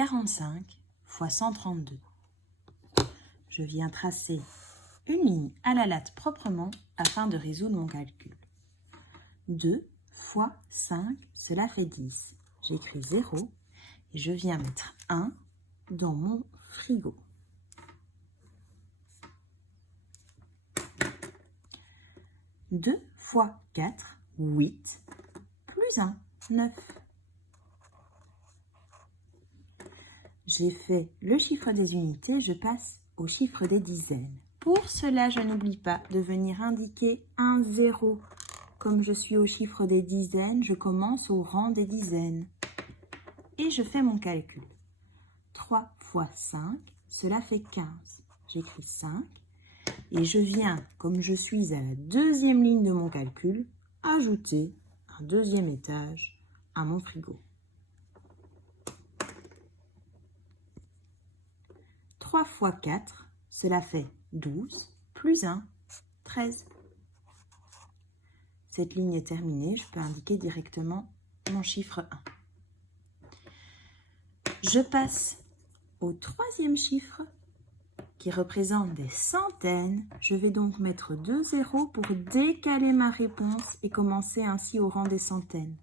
45 fois 132. Je viens tracer une ligne à la latte proprement afin de résoudre mon calcul. 2 fois 5, cela fait 10. J'écris 0 et je viens mettre 1 dans mon frigo. « 2 fois 4, 8, plus 1, 9. J'ai fait le chiffre des unités, je passe au chiffre des dizaines. Pour cela, je n'oublie pas de venir indiquer un 0. Comme je suis au chiffre des dizaines, je commence au rang des dizaines. Et je fais mon calcul. 3 fois 5, cela fait 15. J'écris 5. Et je viens, comme je suis à la deuxième ligne de mon calcul, ajouter un deuxième étage à mon frigo. 3 fois 4, cela fait 12, plus 1, 13. Cette ligne est terminée, je peux indiquer directement mon chiffre 1. Je passe au troisième chiffre qui représente des centaines. Je vais donc mettre 2 zéros pour décaler ma réponse et commencer ainsi au rang des centaines.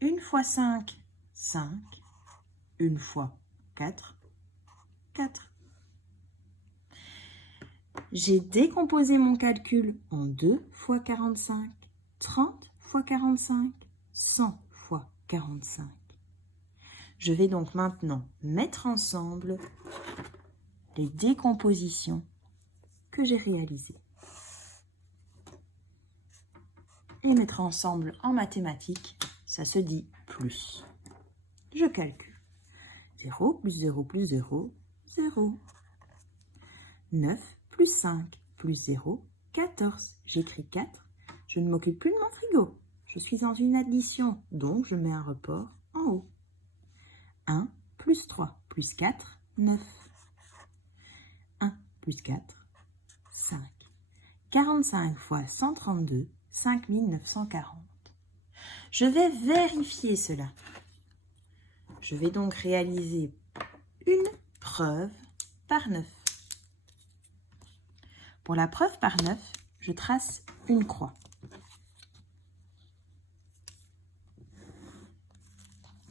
1 fois 5, 5. 1 fois 4, 4. J'ai décomposé mon calcul en 2 fois 45, 30 fois 45, 100 fois 45. Je vais donc maintenant mettre ensemble les décompositions que j'ai réalisées. Et mettre ensemble en mathématiques, ça se dit plus. Je calcule. 0 plus 0 plus 0, 0. 9 plus 5 plus 0, 14. J'écris 4. Je ne m'occupe plus de mon frigo. Je suis dans une addition, donc je mets un report en haut. 1 plus 3 plus 4, 9. 1 plus 4, 5. 45 fois 132, 5940. Je vais vérifier cela. Je vais donc réaliser une preuve par 9. Pour la preuve par 9, je trace une croix.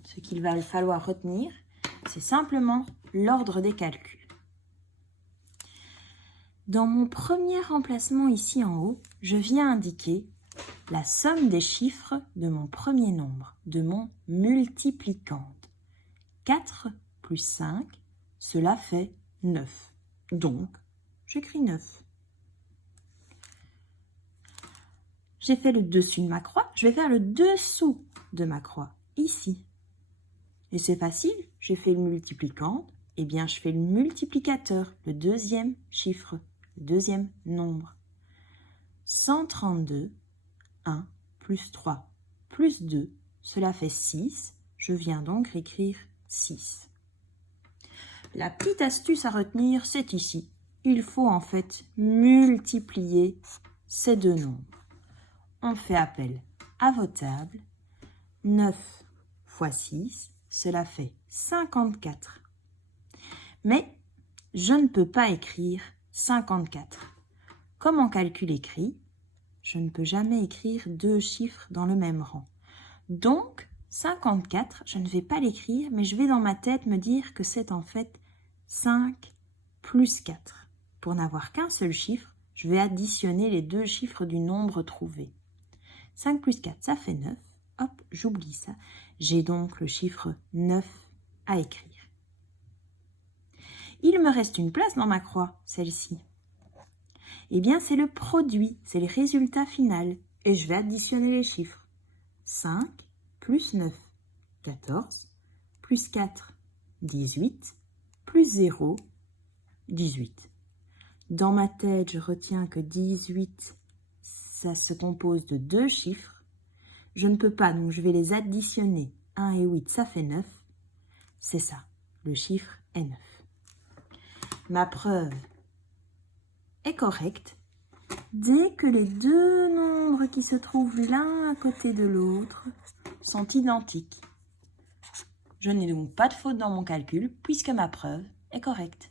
Ce qu'il va falloir retenir, c'est simplement l'ordre des calculs. Dans mon premier remplacement ici en haut, je viens indiquer la somme des chiffres de mon premier nombre, de mon multiplicande. 4 plus 5, cela fait 9. Donc, j'écris 9. J'ai fait le dessus de ma croix, je vais faire le dessous de ma croix, ici. Et c'est facile, j'ai fait le multiplicande, eh bien je fais le multiplicateur, le deuxième chiffre, le deuxième nombre. 132, 1 plus 3 plus 2, cela fait 6. Je viens donc écrire 6. La petite astuce à retenir, c'est ici. Il faut en fait multiplier ces deux nombres. On fait appel à vos tables. 9 fois 6, cela fait 54. Mais je ne peux pas écrire 54. Comme en calcul écrit, je ne peux jamais écrire deux chiffres dans le même rang. Donc, 54, je ne vais pas l'écrire, mais je vais dans ma tête me dire que c'est en fait 5 plus 4. Pour n'avoir qu'un seul chiffre, je vais additionner les deux chiffres du nombre trouvé. 5 plus 4, ça fait 9. Hop, j'oublie ça. J'ai donc le chiffre 9 à écrire. Il me reste une place dans ma croix, celle-ci. Eh bien, c'est le produit, c'est le résultat final. Et je vais additionner les chiffres. 5 plus 9, 14, plus 4, 18, plus 0, 18. Dans ma tête, je retiens que 18, ça se compose de deux chiffres. Je ne peux pas, donc je vais les additionner. 1 et 8, ça fait 9. C'est ça, le chiffre est 9. Ma preuve est correcte dès que les deux nombres qui se trouvent l'un à côté de l'autre sont identiques. Je n'ai donc pas de faute dans mon calcul puisque ma preuve est correcte.